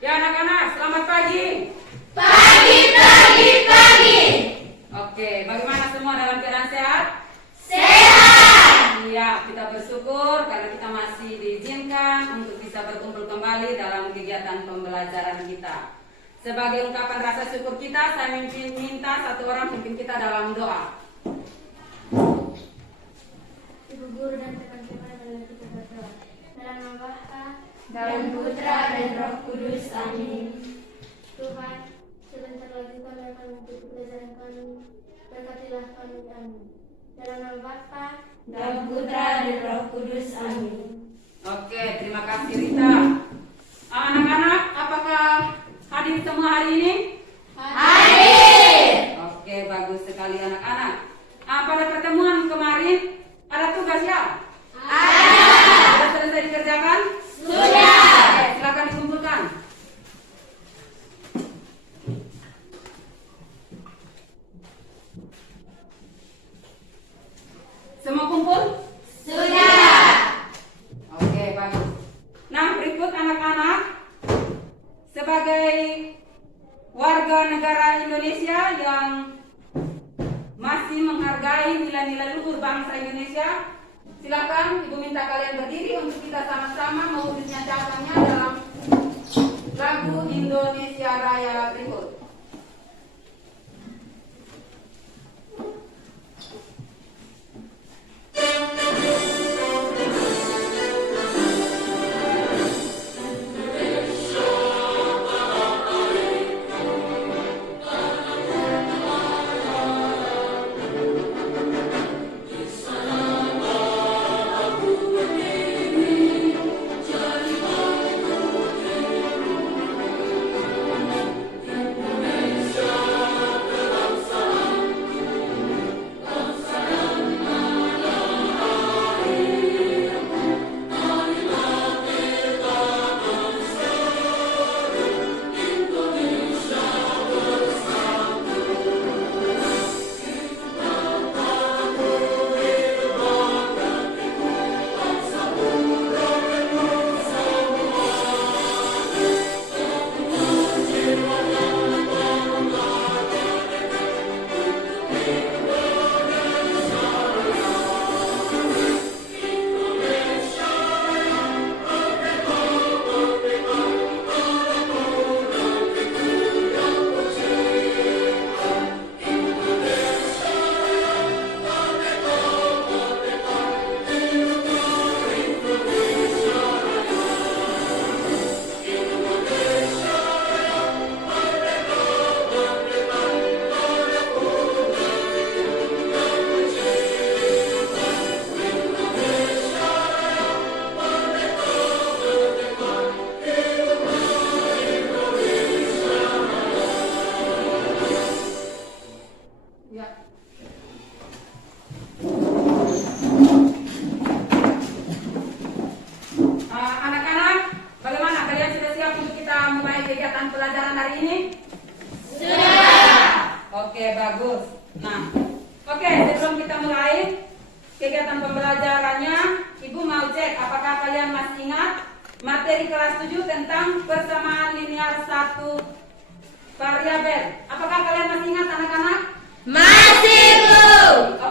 Ya anak-anak, selamat pagi. Pagi. Oke, bagaimana semua dalam keadaan sehat? Sehat. Iya, kita bersyukur karena kita masih diizinkan untuk bisa berkumpul kembali dalam kegiatan pembelajaran kita. Sebagai ungkapan rasa syukur kita, saya minta satu orang pimpin kita dalam doa. Ibu guru dan teman-teman, mari kita berdoa. Dalam nama Bapa Dan Putra dan Roh Kudus. Amin. Tuhan, sebentar lagi kami akan mengikuti pelajaran kami. Berkatilah kami, amin. Dalam nama Bapa Dan Putra dan Roh Kudus. Amin. Oke, terima kasih Rita. Anak-anak, apakah hadir semua hari ini? Hadir. Oke, bagus sekali anak-anak. Pada pertemuan kemarin ada tugas ya? Sudah selesai dikerjakan? Sudah. Oke, silakan dikumpulkan. Semua kumpul? Sudah. Oke, bagus. Nah, berikut anak-anak, sebagai warga negara Indonesia yang masih menghargai nilai-nilai luhur bangsa Indonesia, silakan Ibu minta kalian berdiri untuk kita sama-sama mewujud nyatakannya dalam lagu Indonesia Raya berikut. Anak-anak, bagaimana kalian sudah siap untuk kita mulai kegiatan pelajaran hari ini? Sudah. Oke, bagus. Nah, oke, sebelum kita mulai kegiatan pembelajarannya, Ibu mau cek apakah kalian masih ingat materi kelas 7 tentang persamaan linear satu variabel. Apakah kalian masih ingat anak-anak? Masih, Bu.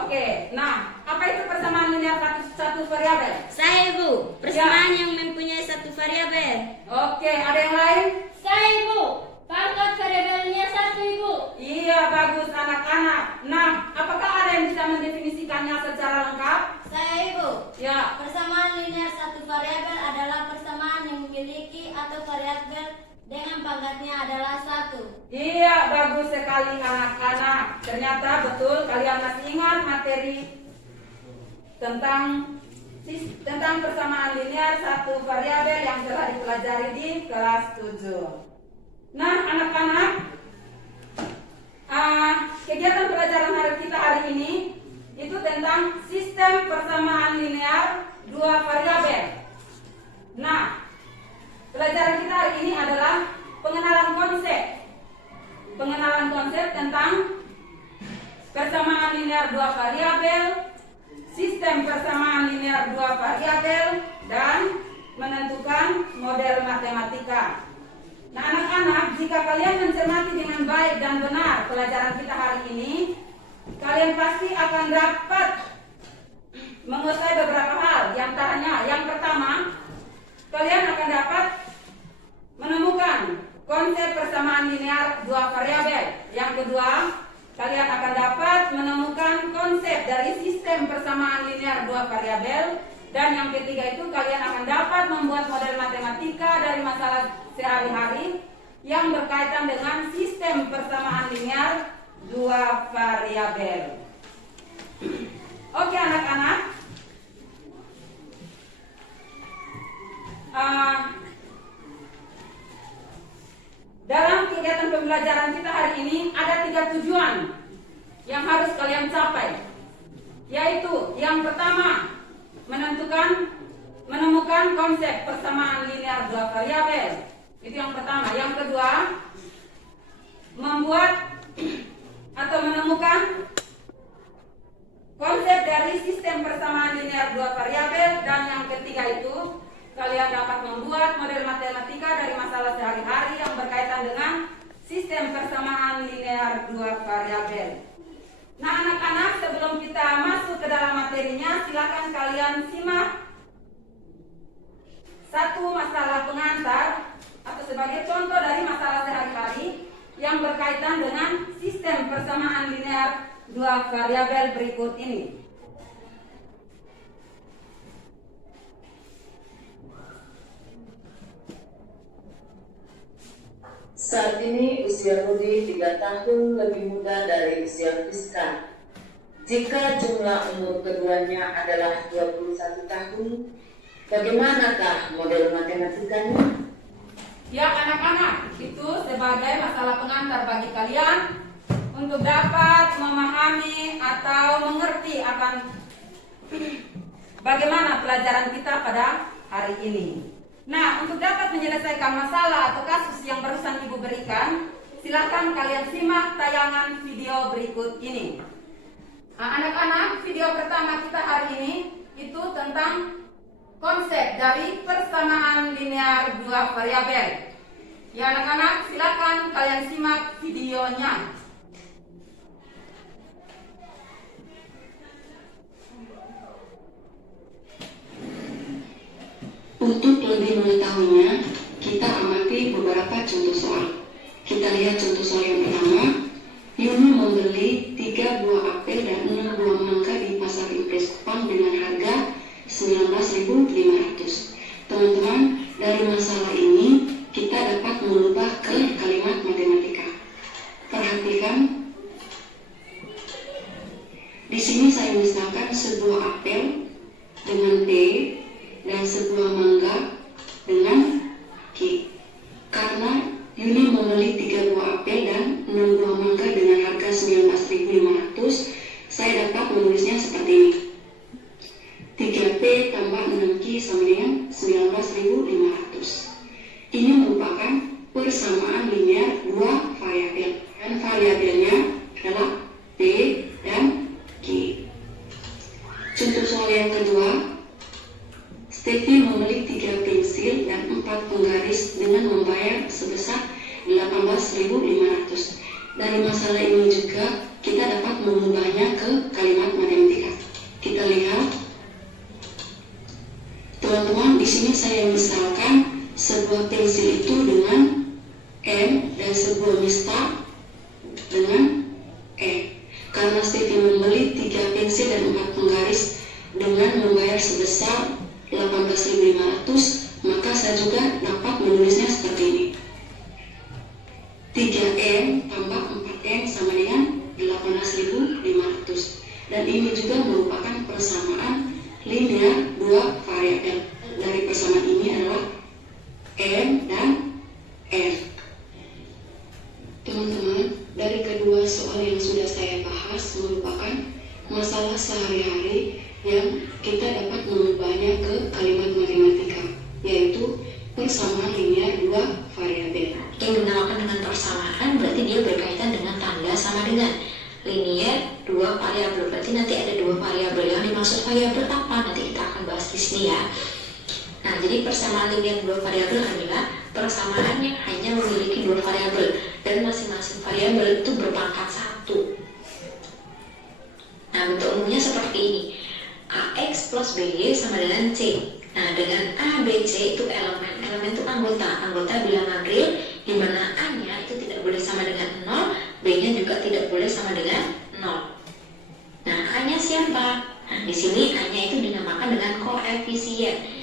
Oke, nah, apa itu persamaan linear satu variabel? Saya, Bu. Persamaan yang mempunyai satu variabel. Oke, ada yang lain? Saya, Ibu. Pangkat variabelnya 1, Ibu. Iya, bagus anak-anak. Nah, apakah ada yang bisa mendefinisikannya secara lengkap? Saya, Ibu. Ya, Persamaan linear satu variabel adalah persamaan yang memiliki atau variabel dengan pangkatnya adalah 1. iya, bagus sekali anak-anak. Ternyata betul kalian masih ingat materi tentang persamaan linear satu variabel yang telah dipelajari di kelas 7. Nah, anak-anak, kegiatan pelajaran kita hari ini itu tentang sistem persamaan linear dua variabel. kalian mencermati dengan baik dan benar pelajaran kita hari ini, kalian pasti akan dapat menguasai beberapa hal. Di antaranya, yang pertama, kalian akan dapat menemukan konsep persamaan linear dua variabel. Yang kedua, kalian akan dapat menemukan konsep dari sistem persamaan linear dua variabel. Dan yang ketiga itu, kalian akan dapat membuat model matematika dari masalah sehari-hari yang berkaitan dengan sistem persamaan linear dua variabel. Oke anak-anak, dalam kegiatan pembelajaran kita hari ini ada 3 tujuan yang harus kalian capai, yaitu yang pertama, menemukan konsep persamaan linear dua variabel. Itu yang pertama. Yang kedua, membuat atau menemukan konsep dari sistem persamaan linear dua variabel. Dan yang ketiga itu, kalian dapat membuat model matematika dari masalah sehari-hari yang berkaitan dengan sistem persamaan linear dua variabel. Nah anak-anak, sebelum kita masuk ke dalam materinya, silakan kalian simak satu masalah pengantar atau sebagai contoh dari masalah sehari-hari yang berkaitan dengan sistem persamaan linear dua variabel berikut ini. Saat ini usia Rudi 3 tahun lebih muda dari usia Rizka. Jika jumlah umur keduanya adalah 21 tahun, bagaimanakah model matematikanya? Ya anak-anak, itu sebagai masalah pengantar bagi kalian untuk dapat memahami atau mengerti akan bagaimana pelajaran kita pada hari ini. Nah, untuk dapat menyelesaikan masalah atau kasus yang barusan Ibu berikan, silakan kalian simak tayangan video berikut ini. Nah, anak-anak, video pertama kita hari ini itu tentang konsep dari persamaan linear dua variabel. Ya anak-anak, silakan kalian simak videonya. Untuk lebih mengetahuinya, kita amati beberapa contoh soal. Kita lihat contoh soal yang pertama. Yuni membeli 3 buah apel dan 6 buah mangga di pasar impres Kupang dengan harga 19.500. Teman-teman, dari masalah ini kita dapat mengubah ke kalimat matematika. Perhatikan, di sini saya misalkan sebuah apel dengan P dan sebuah mangga dengan Q. Karena Yuni membeli 3 buah apel dan 6 buah mangga dengan harga 19.500, saya dapat menulisnya seperti ini. 3P tambah 6Q sama dengan 19.500. Ini merupakan persamaan linear dua variabel, dan variabelnya adalah P dan Q. Contoh soal yang kedua. Steffi membeli 3 pensil dan 4 penggaris dengan membayar sebesar 18.500. Dari masalah ini juga kita dapat mengubahnya ke kalimat matematika. Kita lihat, teman-teman, di sini saya misalkan sebuah pensil itu dengan M dan sebuah mistar dengan E. Karena Steffi membeli 3 pensil dan 4 penggaris dengan membayar sebesar 18.500, maka saya juga dapat menulisnya seperti ini. 3M tambah 4M sama dengan 18.500. Dan ini juga merupakan persamaan linear dua variabel. Dari persamaan ini adalah M dan R. Teman-teman, dari kedua soal yang sudah saya bahas merupakan masalah sehari-hari yang kita dapat mengubahnya ke kalimat matematika, yaitu persamaan linear dua variabel. Yang dinamakan dengan persamaan berarti dia berkaitan dengan tanda sama dengan linear dua variabel. Berarti nanti ada dua variabel. Yang dimaksud variabel apa? Nanti kita akan bahas di sini ya. Nah, jadi persamaan linear dua variabel adalah persamaannya hanya memiliki dua variabel dan masing-masing variabel itu berpangkat 1. Nah, bentuk umumnya seperti ini. AX plus BY sama dengan C. Nah, dengan A, B, C itu elemen. Elemen itu anggota bilangan real, di mana A-nya itu tidak boleh sama dengan 0, B-nya juga tidak boleh sama dengan 0. Nah, A-nya siapa? Nah, di sini A-nya itu dinamakan dengan koefisien.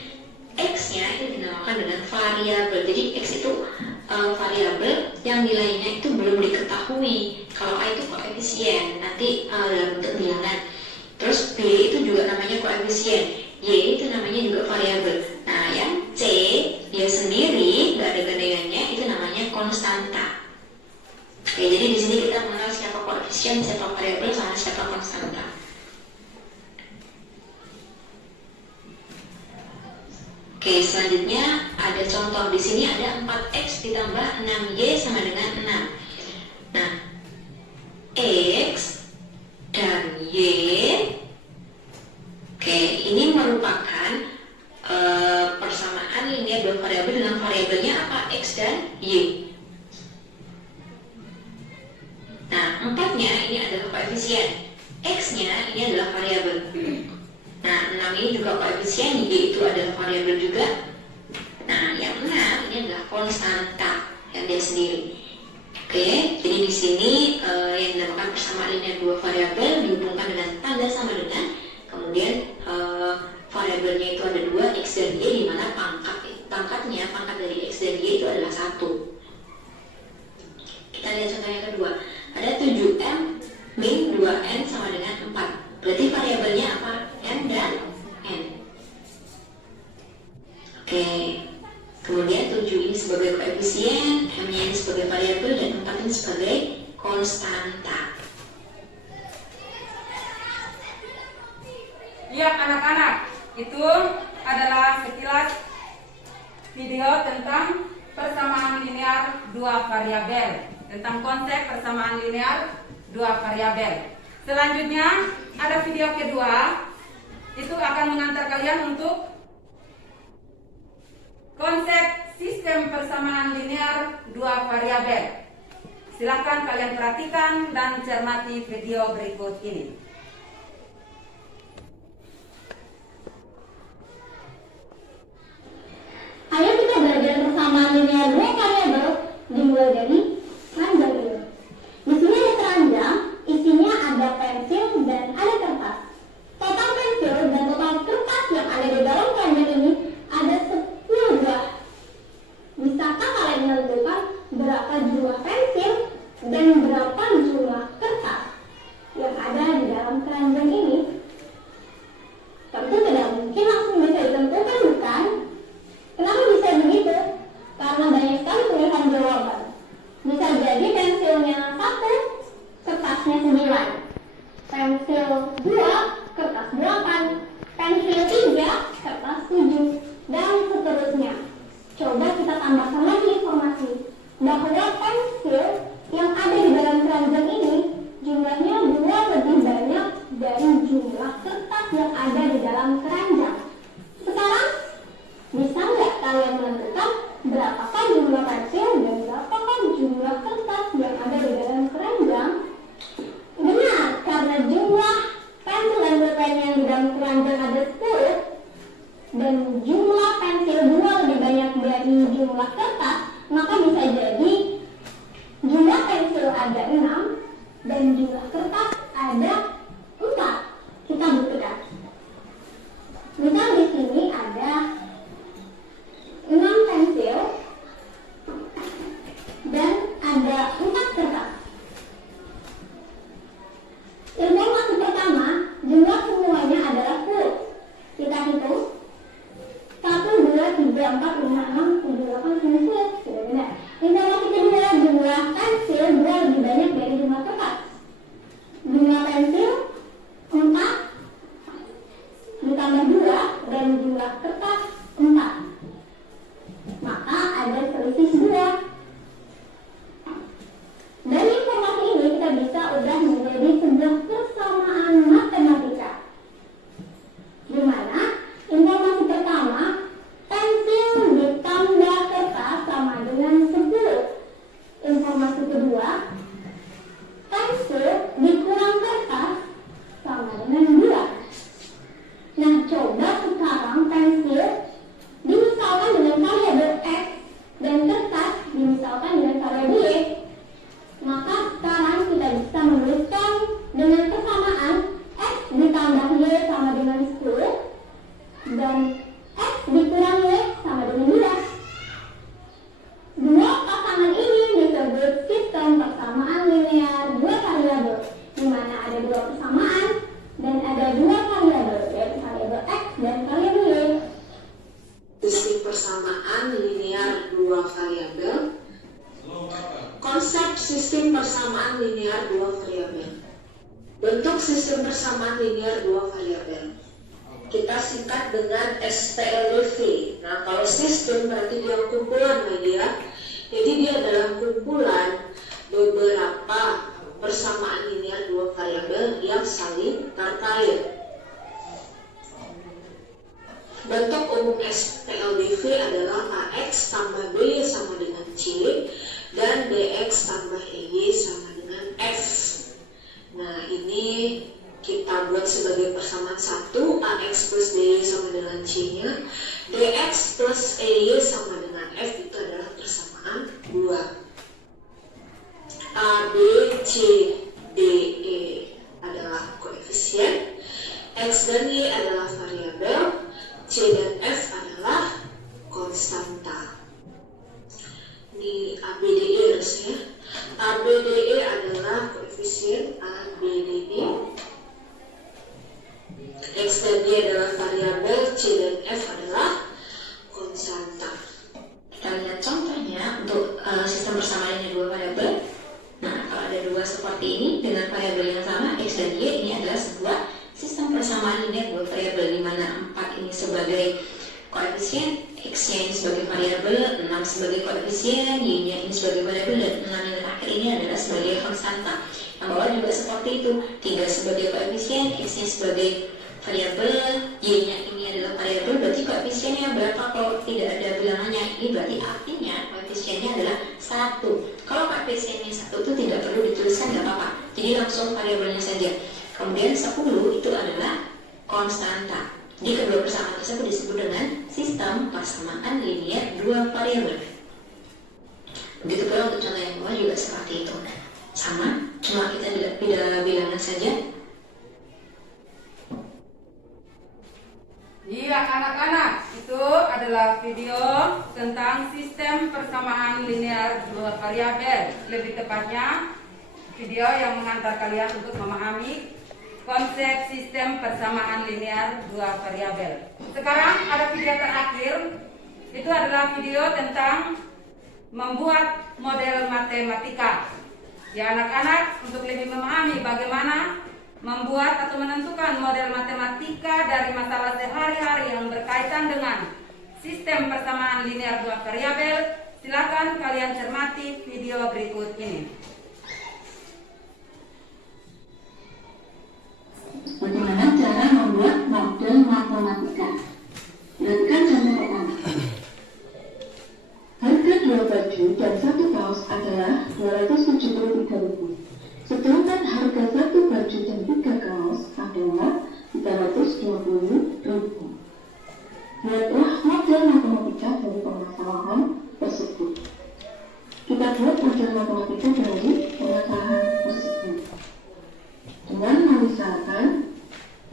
X-nya itu dinamakan dengan variabel. Jadi X itu variabel yang nilainya itu belum diketahui. Kalau A itu koefisien, nanti dalam bentuk bilangan. Terus B itu juga namanya koefisien, Y itu namanya juga variabel. Nah, yang C dia sendiri nggak ada gandengannya, itu namanya konstanta. Oke, jadi di sini kita mengenal siapa koefisien, siapa variabel, sama siapa konstanta. Oke, selanjutnya ada contoh. Di sini ada 4x ditambah 6y sama dengan 6. Nah, x dan y, oke, ini merupakan persamaan linear dua variabel dengan variabelnya apa? X dan y. Nah, 4-nya ini adalah koefisien, x-nya ini adalah variabel. Nah, 6 ini juga koefisien, Y itu adalah variabel juga. Nah, yang 6 ini adalah konstanta yang dia sendiri. Oke, jadi di sini yang dinamakan persamaan linear dua variabel dihubungkan dengan tanda sama dengan, kemudian variabelnya itu ada 2, X dan Y, di mana pangkat dari X dan Y itu adalah 1. Kita lihat contoh yang kedua. Ada 7M min 2N sama dengan 4. Berarti variabelnya apa? M dan N. Oke. Kemudian 7 ini sebagai koefisien, M-nya ini sebagai variabel, dan 4 ini sebagai konstanta. Ya, anak-anak, itu adalah sekilas video tentang persamaan linear dua variabel, tentang konsep persamaan linear dua variabel. Selanjutnya ada video kedua, itu akan mengantar kalian untuk konsep sistem persamaan linear dua variabel. Silakan kalian perhatikan dan cermati video berikut ini. Ayo kita belajar persamaan linear dua variabel dimulai dari keranjang ini. Di sini ada keranjang, isinya ada pensil dan ada kertas. Total pensil dan total kertas yang ada di dalam keranjang ini ada 10 buah. Bisakah kalian menentukan berapa jumlah pensil dan berapa jumlah kertas yang ada di dalam keranjang ini? Tentu tidak mungkin langsung bisa ditentukan, bukan? Kenapa bisa begitu? Karena banyak sekali pilihan jawaban. Bisa jadi pensilnya 1, kertasnya 9, pensil 2, kertas 8, pensil 3, kertas 7, dan seterusnya. Coba kita tambahkan lagi informasi bahwa pensil yang ada di dalam keranjang ini jumlahnya 2 lebih banyak dari jumlah kertas yang ada di dalam keranjang. Sekarang bisa nggak kalian menentukan berapakah jumlah pensil dan berapakah jumlah kertas yang ada di dalam keranjang? Benar, karena jumlah pensil dan pulpen yang di dalam keranjang ada 10 dan jumlah pensil 2 lebih banyak dari jumlah kertas, maka bisa jadi jumlah pensil ada 6 dan jumlah kertas ada 4. Kita buktikan. Misal di sini ada 6 pensil dan ada 4 kertas. Informasi pertama, jumlah semuanya adalah 10. Kita hitung 1, 2, 3, 4, 5, 6, 7, 8, 9, 10. Sudah benar. Informasi kedua, jumlah pensil 2 lebih banyak dari jumlah kertas. Jumlah pensil 4 ditambah 2 dan jumlah kertas 4. Maka ada selisih 2. Dari informasi ini kita bisa udah menjadi sebuah persamaan matematika, di mana informasi pertama pensil ditambah kertas sama persamaan linear dua variabel. Konsep sistem persamaan linear dua variabel. Bentuk sistem persamaan linear dua variabel kita singkat dengan SPLDV. Nah, kalau sistem berarti dia kumpulan media. Jadi dia adalah kumpulan beberapa persamaan linear dua variabel yang saling terkait. Bentuk umum SPLDV adalah AX tambah BY sama dengan C dan DX tambah EY sama dengan F. Nah, ini kita buat sebagai persamaan 1, AX plus BY sama dengan C-nya, DX plus EY sama dengan F itu adalah persamaan 2. A, B, C, D, E adalah koefisien, X dan Y adalah variabel, C dan F adalah konstanta. Ini ABDE harusnya. ABDE adalah koefisien ABDE. X dan Y adalah variabel, C dan F adalah konstanta. Kita lihat contohnya untuk sistem persamaan linear dua variabel. Nah, kalau ada dua seperti ini dengan variabel yang sama X dan Y, ini adalah sebuah sistem persamaan linear dua variabel di mana 4 ini sebagai koefisien, X-nya ini sebagai variabel, 6 sebagai koefisien, Y-nya ini sebagai variabel, dan 6 yang terakhir ini adalah sebagai konstanta. Yang bawah juga seperti itu, 3 sebagai koefisien, X-nya sebagai variabel, Y-nya ini adalah variabel, berarti koefisiennya berapa kalau tidak ada bilangannya? Ini berarti artinya koefisiennya adalah 1. Kalau koefisiennya 1 itu tidak perlu dituliskan, nggak apa-apa, jadi langsung variabelnya saja. Kemudian 10 itu adalah konstanta. Di kedua persamaan tersebut disebut dengan sistem persamaan linear dua variabel. Begitu pula untuk contoh yang bawah juga seperti itu. Sama, cuma kita tidak bilangan saja. Iya anak-anak, itu adalah video tentang sistem persamaan linear dua variabel. Lebih tepatnya, video yang mengantar kalian untuk memahami konsep sistem persamaan linear dua variabel. Sekarang ada video terakhir, itu adalah video tentang membuat model matematika. Ya anak-anak, untuk lebih memahami bagaimana membuat atau menentukan model matematika dari masalah sehari-hari yang berkaitan dengan sistem persamaan linear dua variabel, silakan kalian cermati video berikut ini. Bagaimana cara membuat model matematika? Perhatikan contoh pertama. Harga 2 baju dan 1 kaos adalah 273.000. Sedangkan harga 1 baju dan 3 kaos adalah 320.000. Buatlah model matematika dari permasalahan tersebut. Kita buat model matematika dari permasalahan tersebut dengan memisahkan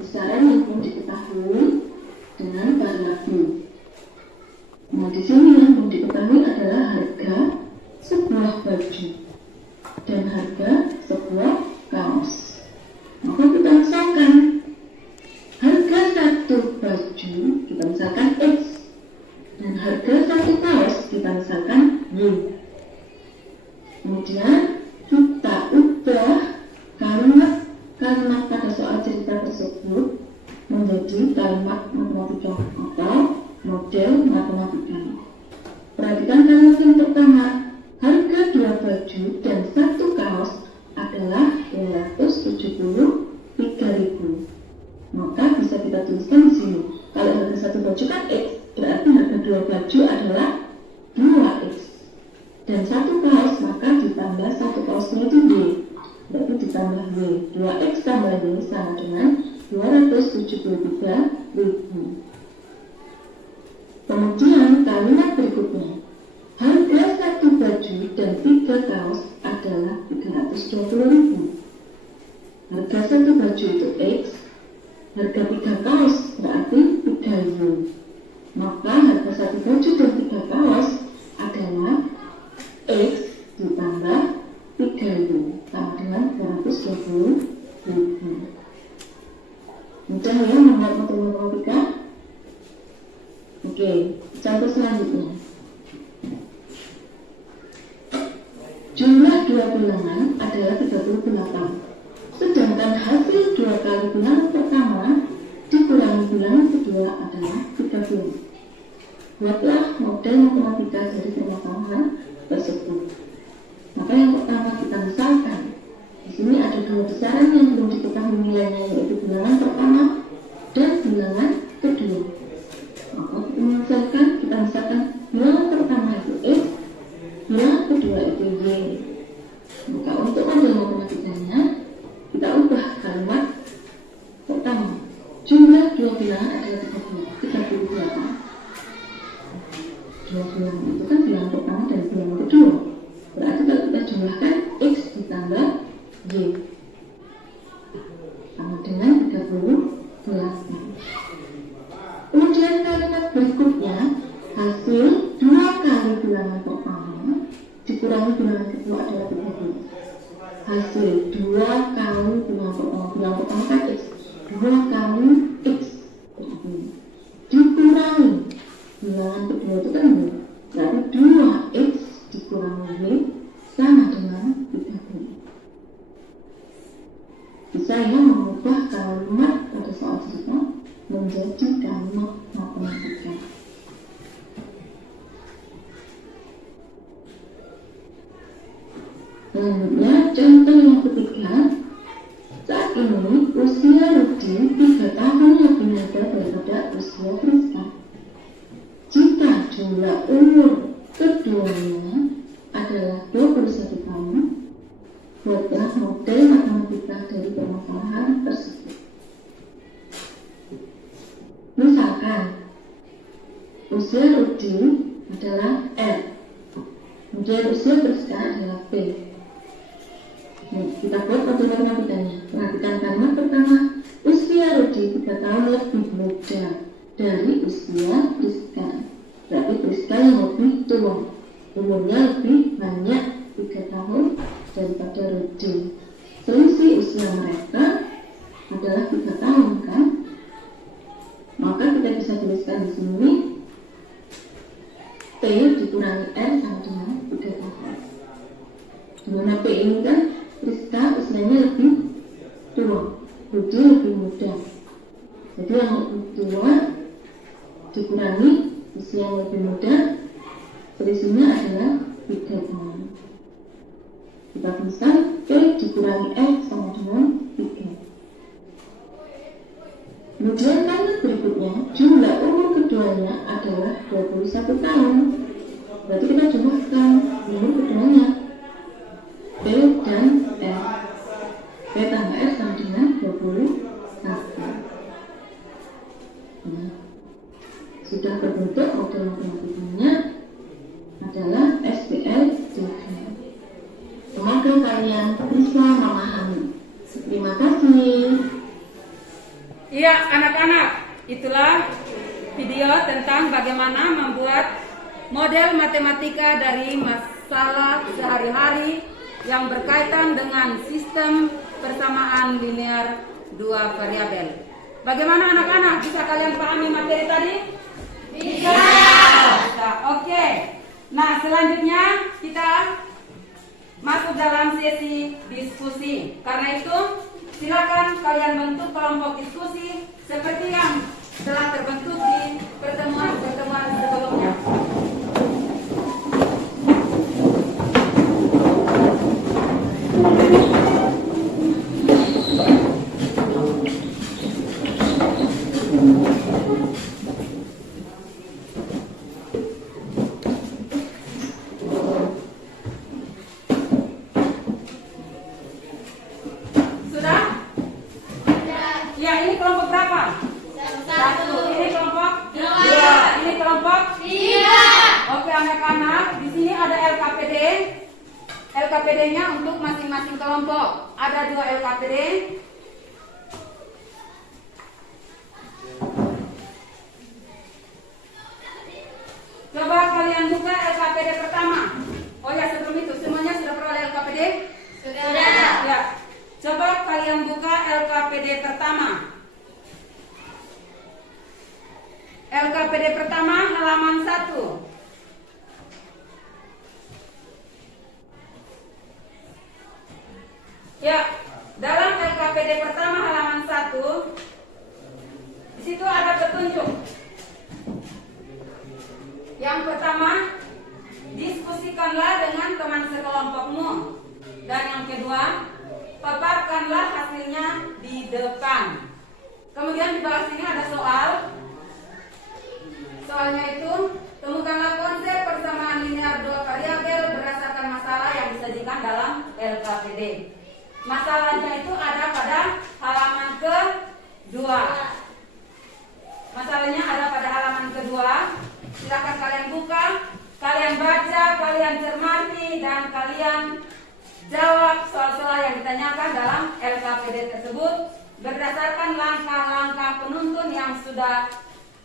besaran yang belum diketahui dengan variabel. Nah, di sini yang belum diketahui adalah harga sebuah baju dan harga sebuah kaos. Maka kita misalkan harga 1 baju kita misalkan X dan harga 1 kaos kita misalkan Y. Kemudian kita ubah kalimat pada soal cerita tersebut menjadi kalimat matematika atau model matematika. Perhatikan kalimat yang pertama, harga 2 baju dan 1 kaos adalah 273.000. Maka bisa kita tuliskan di sini. Kalau harga 1 baju kan X, berarti harga 2 baju adalah 2X. Dan 1 kaos maka ditambah 1 kaosnya itu Y. Berarti ditambah Y. 2X tambah Y sama dengan 273.000. Kemudian kalimat berikutnya, harga 1 baju dan 3 kaos adalah 320.000. Harga 1 baju itu X, harga 3 kaos berarti 3Y. Maka harga 1 baju dan 3 kaos adalah X ditambah 3Y sama dengan 220.000. Mudah ya membuat model matematika? Oke, Contoh selanjutnya. Jumlah dua bilangan adalah 38. Sedangkan hasil dua kali bilangan pertama dikurangi bilangan kedua adalah 30. Buatlah model matematika dari permasalahan tersebut. Maka yang pertama kita misalkan. Di sini ada dua besaran yang belum diketahui nilainya, yaitu bilangan pertama dan bilangan kedua. Maka kita misalkan bilangan pertama itu X, bilangan kedua itu Y. Maka untuk model matematikanya kita ubah kalimat pertama. Jumlah dua bilangan adalah 38. Dua bilangan itu kan bilangan pertama dan bilangan kedua. Berarti kalau kita jumlahkan X ditambah Y sama dengan 38. Kemudian kalimat berikutnya, hasil dua kali bilangan pertama dikurangi bilangan kedua adalah 30. Hasil dua kali bilangan pertama kan X, dua kali X dikurangi bilangan kedua itu kan Y, berarti 2X dikurangi Y sama dengan 30. Bisa ya mengubah kalimat pada soal cerita menjadi kalimat matematika. Selanjutnya, contoh yang ketiga. Saat ini usia Rudi 3 tahun lebih muda daripada usia Friska. Jika jumlah umur keduanya adalah 21 tahun, buatlah model matematika dari permasalahan tersebut. Misalkan usia Rudi adalah L, kemudian usia Friska adalah P. Kita buat model matematikanya. Perhatikan kalimat pertama, usia Rudi 3 tahun lebih muda dari usia Friska. Berarti Friska yang lebih tua, umurnya lebih banyak 3 tahun daripada Rudi. Selisih usia mereka adalah 3 tahun kan? Maka kita bisa tuliskan di sini P dikurangi R sama dengan 3 tahun. Dimana P ini kan Friska usianya lebih tua, Rudi lebih muda. Jadi yang lebih tua dikurangi usia yang lebih muda, selisihnya adalah 3 tahun. Kita tuliskan P dikurangi X sama dengan 3. Kemudian kalimat berikutnya, jumlah umur keduanya adalah 21 tahun. Berarti kita jumlahkan umur keduanya, P dan R. P tambah R sama dengan 21. Nah, sudah terbentuk model matematikanya adalah SPL 3. Semoga kalian bisa memahami. Terima kasih. Iya, anak-anak, itulah video tentang bagaimana membuat model matematika dari masalah sehari-hari yang berkaitan dengan sistem persamaan linear dua variabel. Bagaimana anak-anak? Bisa kalian pahami materi tadi? Bisa. Oke. Nah, selanjutnya kita masuk dalam sesi diskusi. Karena itu, silakan kalian bentuk kelompok diskusi seperti yang telah terbentuk di pertemuan-pertemuan sebelumnya. LKPD-nya untuk masing-masing kelompok. Ada 2 LKPD. Coba kalian buka LKPD pertama. Oh ya, sebelum itu semuanya sudah peroleh LKPD? Sudah. Ya. Coba kalian buka LKPD pertama. LKPD pertama halaman 1. Ya, dalam LKPD pertama halaman 1, di situ ada petunjuk. Yang pertama, diskusikanlah dengan teman sekelompokmu. Dan yang kedua, paparkanlah hasilnya di depan. Kemudian di bawah sini ada soal. Soalnya itu, temukanlah konsep persamaan linear dua variabel berdasarkan masalah yang disajikan dalam LKPD. Masalahnya itu ada pada halaman kedua. Masalahnya ada pada halaman kedua. Silakan kalian buka, kalian baca, kalian cermati, dan kalian jawab soal-soal yang ditanyakan dalam LKPD tersebut berdasarkan langkah-langkah penuntun yang sudah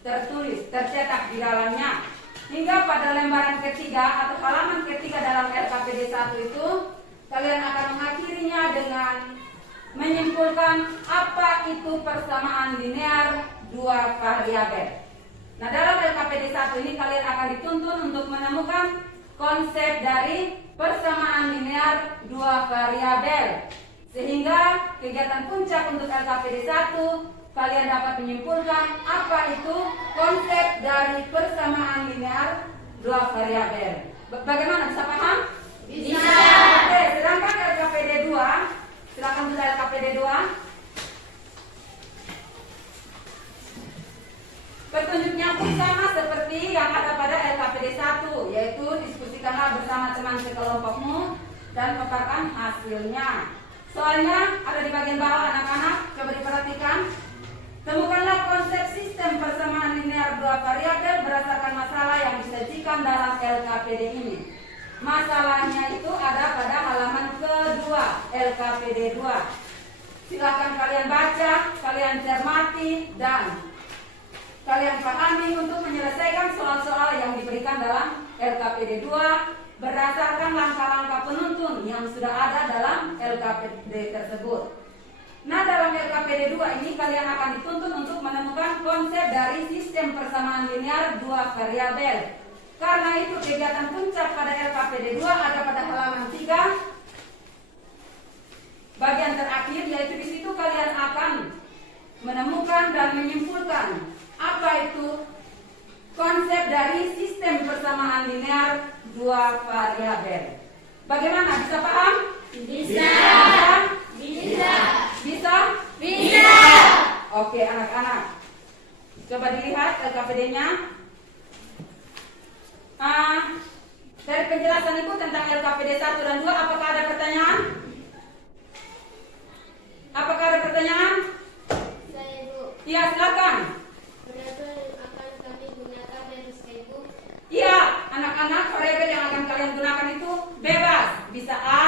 tercetak di dalamnya. Hingga pada lembaran ketiga atau halaman ketiga dalam LKPD 1 itu, kalian akan mengakhirinya dengan menyimpulkan apa itu persamaan linear dua variabel. Nah, dalam LKPD 1 ini kalian akan dituntun untuk menemukan konsep dari persamaan linear dua variabel. Sehingga kegiatan puncak untuk LKPD 1, kalian dapat menyimpulkan apa itu konsep dari persamaan linear dua variabel. Bagaimana, bisa paham? Bisa. Oke, sedangkan LKPD 2, silakan buka LKPD 2. Petunjuknya pun sama seperti yang ada pada LKPD 1, yaitu diskusikanlah bersama teman sekelompokmu dan paparkan hasilnya. Soalnya ada di bagian bawah, anak-anak, coba diperhatikan. Temukanlah konsep sistem persamaan linear dua variabel berdasarkan masalah yang disajikan dalam LKPD ini. Masalahnya itu ada pada halaman kedua LKPD 2. Silakan kalian baca, kalian cermati, dan kalian pahami untuk menyelesaikan soal-soal yang diberikan dalam LKPD 2 berdasarkan langkah-langkah penuntun yang sudah ada dalam LKPD tersebut. Nah, dalam LKPD 2 ini kalian akan dituntut untuk menemukan konsep dari sistem persamaan linear dua variabel. Karena itu kegiatan puncak pada LKPD 2 ada pada halaman 3 bagian terakhir, yaitu di situ kalian akan menemukan dan menyimpulkan apa itu konsep dari sistem persamaan linear dua variabel. Bagaimana? Bisa paham? Bisa. Bisa? Bisa? Bisa. Oke, anak-anak, coba dilihat LKPD-nya. Dari penjelasan Ibu tentang LKPD 1 dan 2, apakah ada pertanyaan? Apakah ada pertanyaan? Saya, Bu. Iya, silakan. Variabel yang akan kami gunakan bebas, Ibu. Iya, anak-anak, variabel yang akan kalian gunakan itu bebas. Bisa A,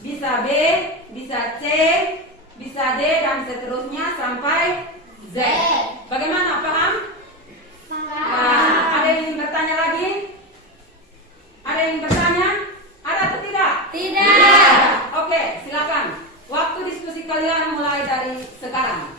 bisa B, bisa C, bisa D, dan seterusnya sampai Z. Bagaimana, paham? Ada yang ingin bertanya lagi? Ada yang ingin bertanya? Ada atau tidak? Tidak. Oke, silakan. Waktu diskusi kalian mulai dari sekarang.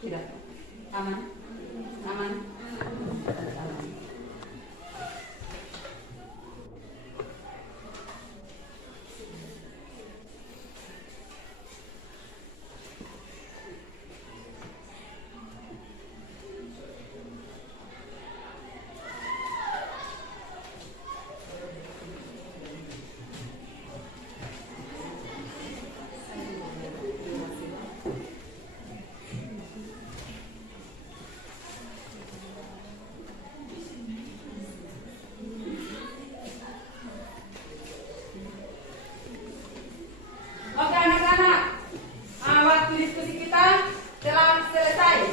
Tidak. Aman? Aman? Oke anak-anak, waktu diskusi kita telah selesai.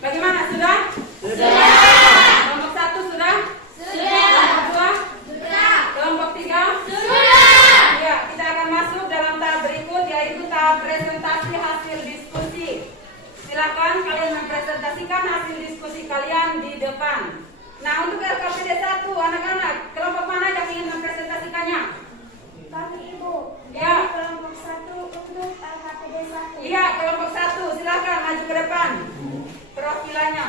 Bagaimana, sudah? Sudah. Kelompok 1 sudah? Sudah. Kelompok 2? Sudah. Kelompok 3? Sudah. Ya, kita akan masuk dalam tahap berikut, yaitu tahap presentasi hasil diskusi. Silakan kalian mempresentasikan hasil diskusi kalian di depan. Nah, untuk LKPD 1, anak-anak, kelompok mana yang ingin mempresentasikannya? Kami Ibu. Ya. Kelompok 1 untuk LKPD 1. Iya, kelompok 1, silakan maju ke depan. Profilannya.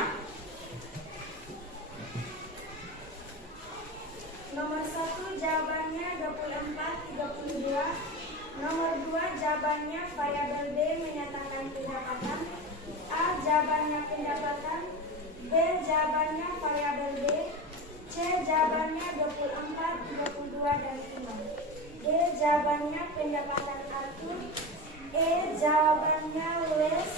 Nomor 1 jawabannya 24-32. Nomor 2 jawabannya variabel B menyatakan pendapatan. A jawabannya pendapatan. B jawabannya variabel B. C jawabannya 24, 22 dan 5. D jawabannya pendapatan Arthur. E jawabannya Louis.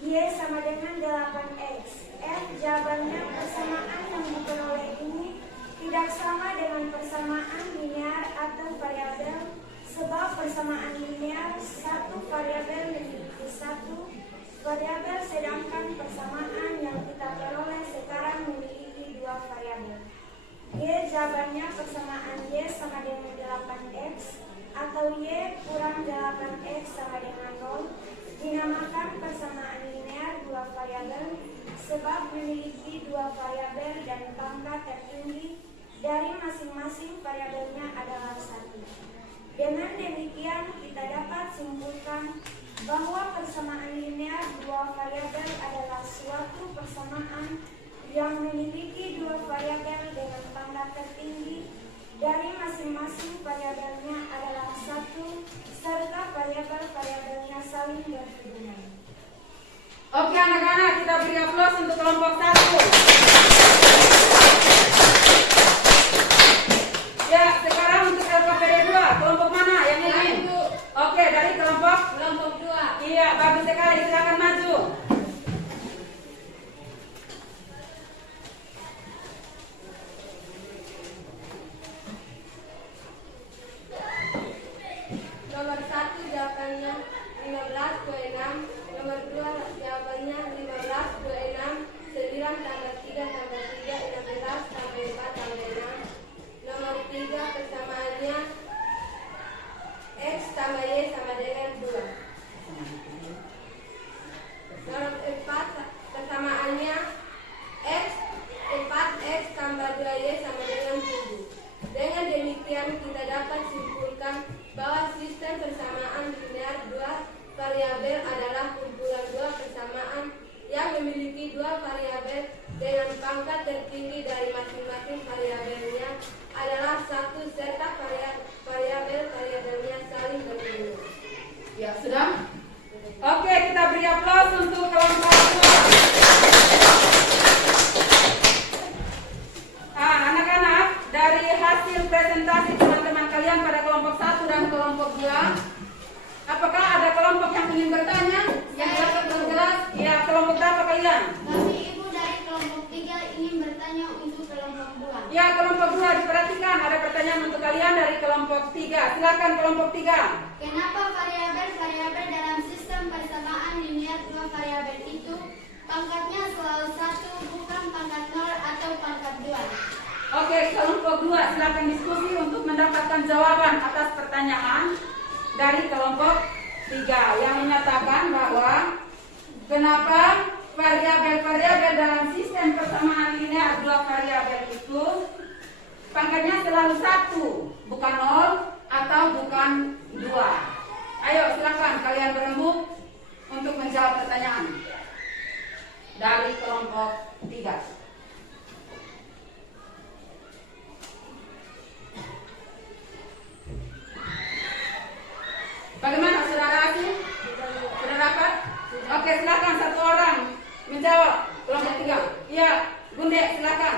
Y sama dengan 8X. F jawabannya persamaan yang diperoleh ini tidak sama dengan persamaan linear atau variabel, sebab persamaan linear satu variabel memiliki satu variabel, sedangkan persamaan yang kita peroleh sekarang memiliki dua variabel. Y jawabannya persamaan Y sama dengan 8X atau Y kurang 8X sama dengan 0, dinamakan persamaan linear dua variabel sebab memiliki dua variabel dan pangkat tertinggi dari masing-masing variabelnya adalah 1. Dengan demikian kita dapat simpulkan bahwa persamaan linear dua variabel adalah suatu persamaan yang memiliki dua variabel dengan pangkat tertinggi dari masing-masing variabelnya adalah 1 serta variabel-variabelnya saling berhubungan. Oke anak-anak, kita beri aplaus untuk kelompok 1. Ya, sekarang untuk LKPD 2, kelompok mana yang ingin? Oke, dari kelompok 2. Iya, bagus sekali, silakan maju. Nomor 1 jawabannya 15/6. Nomor 2 jawabannya 15/6. 9 tambah 3 tambah 3 16 tambah 4 tambah 6. Nomor 3 persamaannya X tambah Y sama dengan 2. Nomor 4 persamaannya X 4X tambah 2Y sama dengan 7. Dengan demikian kita dapat simpulkan bahwa sistem persamaan linear dua variabel adalah kumpulan dua persamaan yang memiliki dua variabel dengan pangkat tertinggi dari masing-masing variabelnya adalah 1 serta variabel-variabelnya saling berhubungan. Ya, sudah? Oke, kita beri aplaus untuk kelompok 2. Anak-anak, dari hasil presentasi teman-teman kalian pada kelompok 1 dan kelompok 2, apakah ada kelompok yang ingin bertanya? Yang jelas atau belum jelas? Ya, kelompok berapa kalian? Kami Ibu dari kelompok 3 ingin bertanya untuk kelompok 2. Ya, kelompok 2 diperhatikan, ada pertanyaan untuk kalian dari kelompok 3. Silakan kelompok 3. Kenapa variabel-variabel dalam sistem persamaan linear dua variabel itu pangkatnya selalu 1 bukan pangkat 0 atau pangkat 2? Oke, kelompok 2 silakan diskusi untuk mendapatkan jawaban atas pertanyaan dari kelompok 3 yang menyatakan bahwa kenapa variabel-variabel dalam sistem persamaan linear dua variabel itu pangkatnya selalu 1, bukan 0 atau bukan 2. Ayo silakan kalian berembuk untuk menjawab pertanyaan dari kelompok 3. Bagaimana saudara Asyik? Sudah dapat? Oke, silakan satu orang menjawab kelompok 3. Iya, Bunda silakan.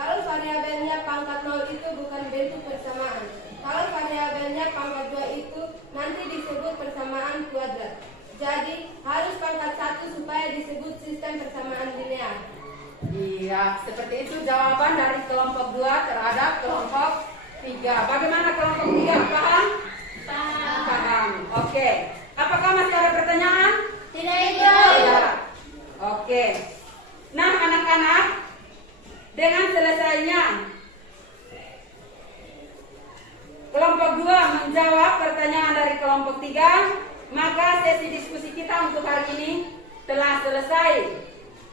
Kalau variabelnya pangkat 0 itu bukan bentuk persamaan. Kalau variabelnya pangkat 2 itu nanti disebut persamaan kuadrat. Jadi harus pangkat 1 supaya disebut sistem persamaan linear. Iya, seperti itu jawaban dari kelompok 2 terhadap kelompok 3. Bagaimana kelompok 3? Paham? Paham. Oke. Apakah masih ada pertanyaan? Tidak. Oke. Nah, anak-anak, dengan selesainya kelompok 2 menjawab pertanyaan dari kelompok 3, maka sesi diskusi kita untuk hari ini telah selesai.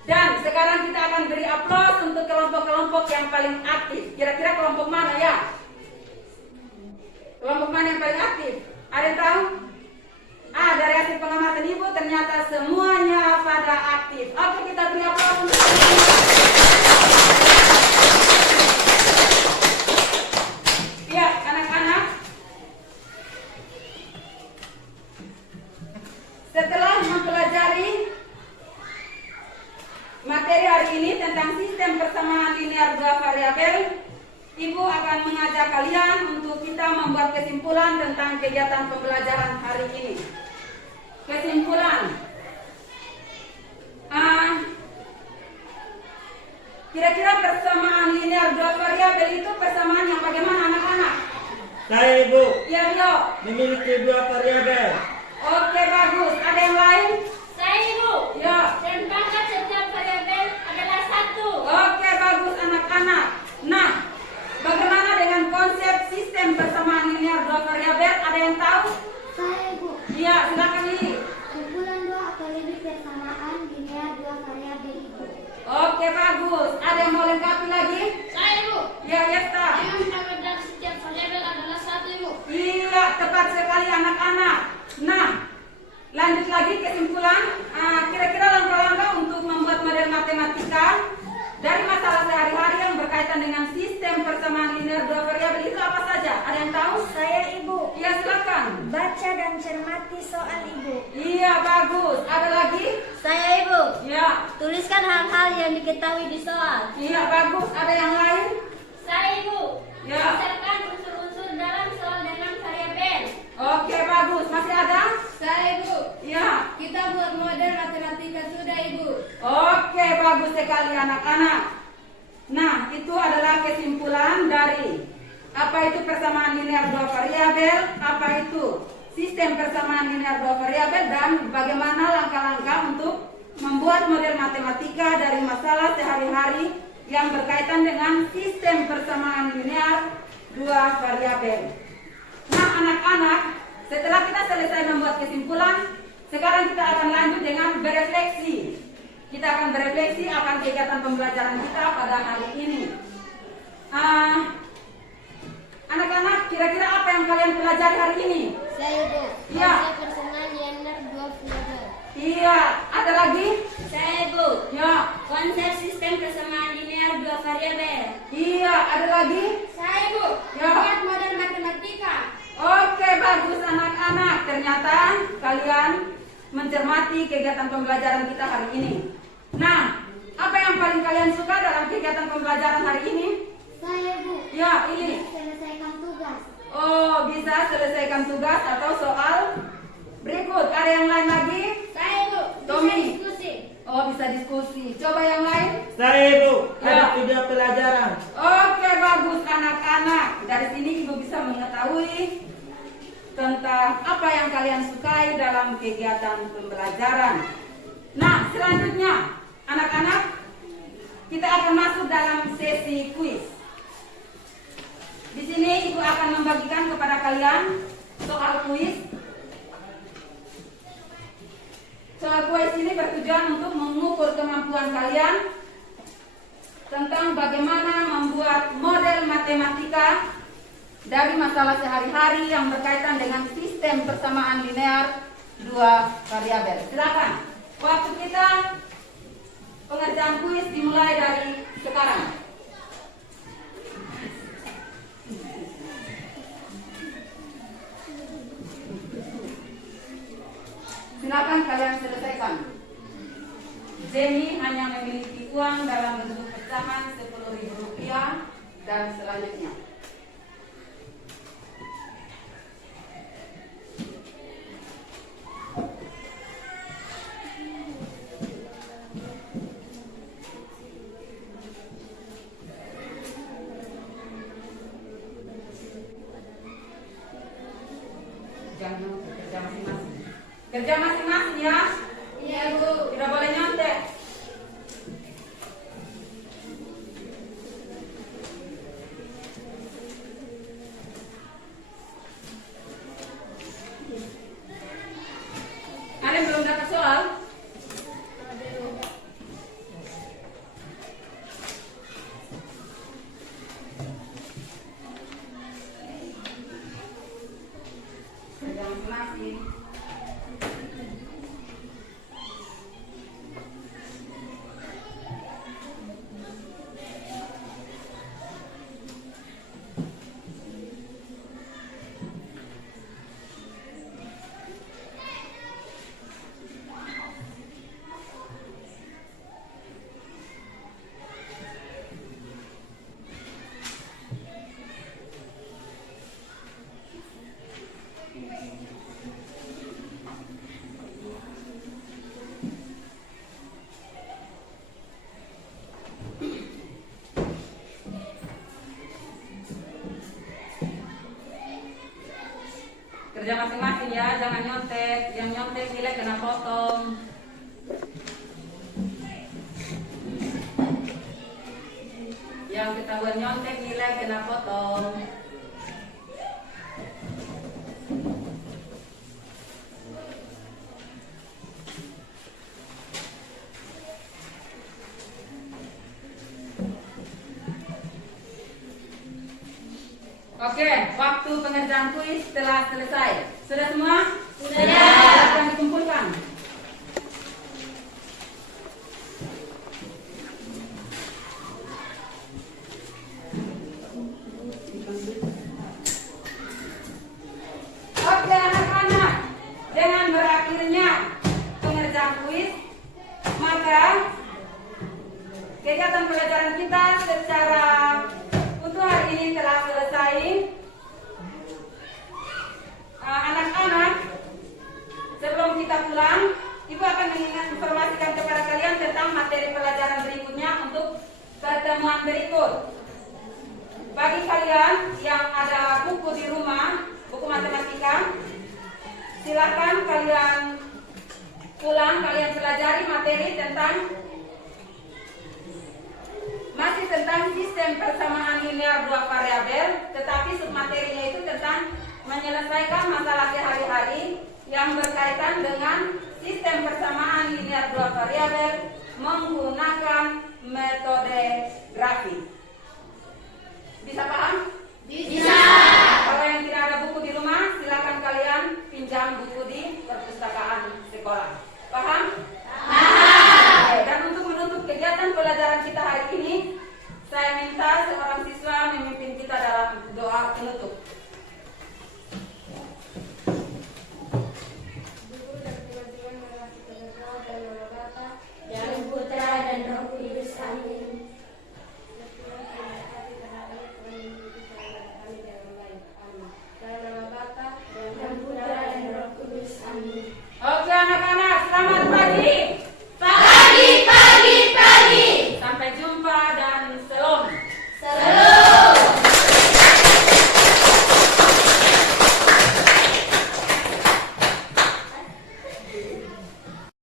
Dan sekarang kita akan beri aplaus untuk kelompok-kelompok yang paling aktif. Kira-kira kelompok mana ya? Kelompok mana yang paling aktif? Ada yang tahu? Dari hasil pengamatan Ibu ternyata semuanya pada aktif. Oke, kita beri aplaus untuk ya, anak-anak. Setelah mempelajari materi hari ini tentang sistem persamaan linear 2 variabel, Ibu akan mengajak kalian untuk kita membuat kesimpulan tentang kegiatan pembelajaran hari ini. Kesimpulan. Kira-kira persamaan linear 2 variabel itu persamaan yang bagaimana anak-anak? Saya Ibu Ya, Rio. memiliki 2 variabel. Oke, bagus. Ada yang lain? Saya Ibu. Ya. Dan pangkat setiap variabel adalah 1. Oke, bagus anak-anak. Nah, bagaimana dengan konsep sistem persamaan linear 2 variabel? Ada yang tahu? Saya Ibu. Iya, silakan Lili. Kumpulan 2 atau lebih persamaan linear 2 variabel Ibu. Oke, bagus. Ada yang mau lengkapi lagi? Saya Ibu. Ya, Yesta. Dengan pangkat dari setiap variabel adalah 1 Ibu. Iya, tepat sekali anak-anak. Nah, lanjut lagi kesimpulan. Kira-kira langkah-langkah untuk membuat model matematika dari masalah sehari-hari yang berkaitan dengan sistem persamaan linear 2 variabel itu apa saja? Ada yang tahu? Saya Ibu. Iya, silakan. Baca dan cermati soal Ibu. Iya, bagus. Ada lagi? Saya Ibu. Iya. Tuliskan hal-hal yang diketahui di soal. Iya, bagus. Ada yang lain? Saya Ibu. Ya. Berdasarkan unsur-unsur dalam soal dengan variabel. Oke, bagus. Masih ada? Saya Ibu. Iya. Kita buat model matematika sudah Ibu. Oke, bagus sekali anak-anak. Nah, itu adalah kesimpulan dari apa itu persamaan linear 2 variabel, apa itu sistem persamaan linear 2 variabel, dan bagaimana langkah-langkah untuk membuat model matematika dari masalah sehari-hari yang berkaitan dengan sistem persamaan linear 2 variabel. Nah, anak-anak, setelah kita selesai membuat kesimpulan, sekarang kita akan lanjut dengan berefleksi. Kita akan berefleksi akan kegiatan pembelajaran kita pada hari ini. Anak-anak, kira-kira apa yang kalian pelajari hari ini? Saya Ibu. Iya. Konsep persamaan linear 2 variabel. Iya, ada lagi? Saya Ibu. Ya. Konsep sistem persamaan linear 2 variabel. Iya, ada lagi? Saya Ibu. Ya. Buat model matematika. Oke, bagus anak-anak. Ternyata kalian mencermati kegiatan pembelajaran kita hari ini. Nah, apa yang paling kalian suka dalam kegiatan pembelajaran hari ini? Saya Ibu. Ya, ini. Selesaikan tugas. Oh, bisa selesaikan tugas atau soal berikut. Ada yang lain lagi? Saya Ibu. Tommy. Diskusi. Oh, bisa diskusi. Coba yang lain. Saya Ibu Ya. ada 3 pelajaran. Oke, bagus anak-anak. Dari sini Ibu bisa mengetahui tentang apa yang kalian sukai dalam kegiatan pembelajaran. Nah, selanjutnya anak-anak, kita akan masuk dalam sesi kuis. Di sini Ibu akan membagikan kepada kalian soal kuis. Soal kuis ini bertujuan untuk mengukur kemampuan kalian tentang bagaimana membuat model matematika dari masalah sehari-hari yang berkaitan dengan sistem persamaan linear dua variabel. Silakan. Waktu kita pengerjaan kuis dimulai dari sekarang. Silakan kalian selesaikan. Jenny hanya memiliki uang dalam bentuk pecahan Rp10.000 dan selanjutnya. Jangan kerja masing-masing. Kerja masing-masing ya. Iya Bu. Tidak boleh nyontek. Kalian belum dapat soal? Kerja masing-masing. Kerja masing-masing ya, jangan nyontek. Yang nyontek nilai kena potong. Yang ketahuan nyontek nilai kena potong. Oke, waktu pengerjaan kuis telah selesai. Sudah semua? Sudah. Akan dikumpulkan. Oke anak-anak, dengan berakhirnya pengerjaan kuis, maka kegiatan pelajaran kita secara untuk hari ini telah selesai. Anak-anak, sebelum kita pulang, Ibu akan menginformasikan kepada kalian tentang materi pelajaran berikutnya untuk pertemuan berikut. Bagi kalian yang ada buku di rumah, buku matematika, silakan kalian pulang, kalian pelajari materi tentang masih tentang sistem persamaan linear dua variabel, tetapi submaterinya itu tentang menyelesaikan masalah sehari-hari yang berkaitan dengan sistem persamaan linear dua variabel menggunakan metode grafik. Bisa paham? Bisa. Kalau yang tidak ada buku di rumah,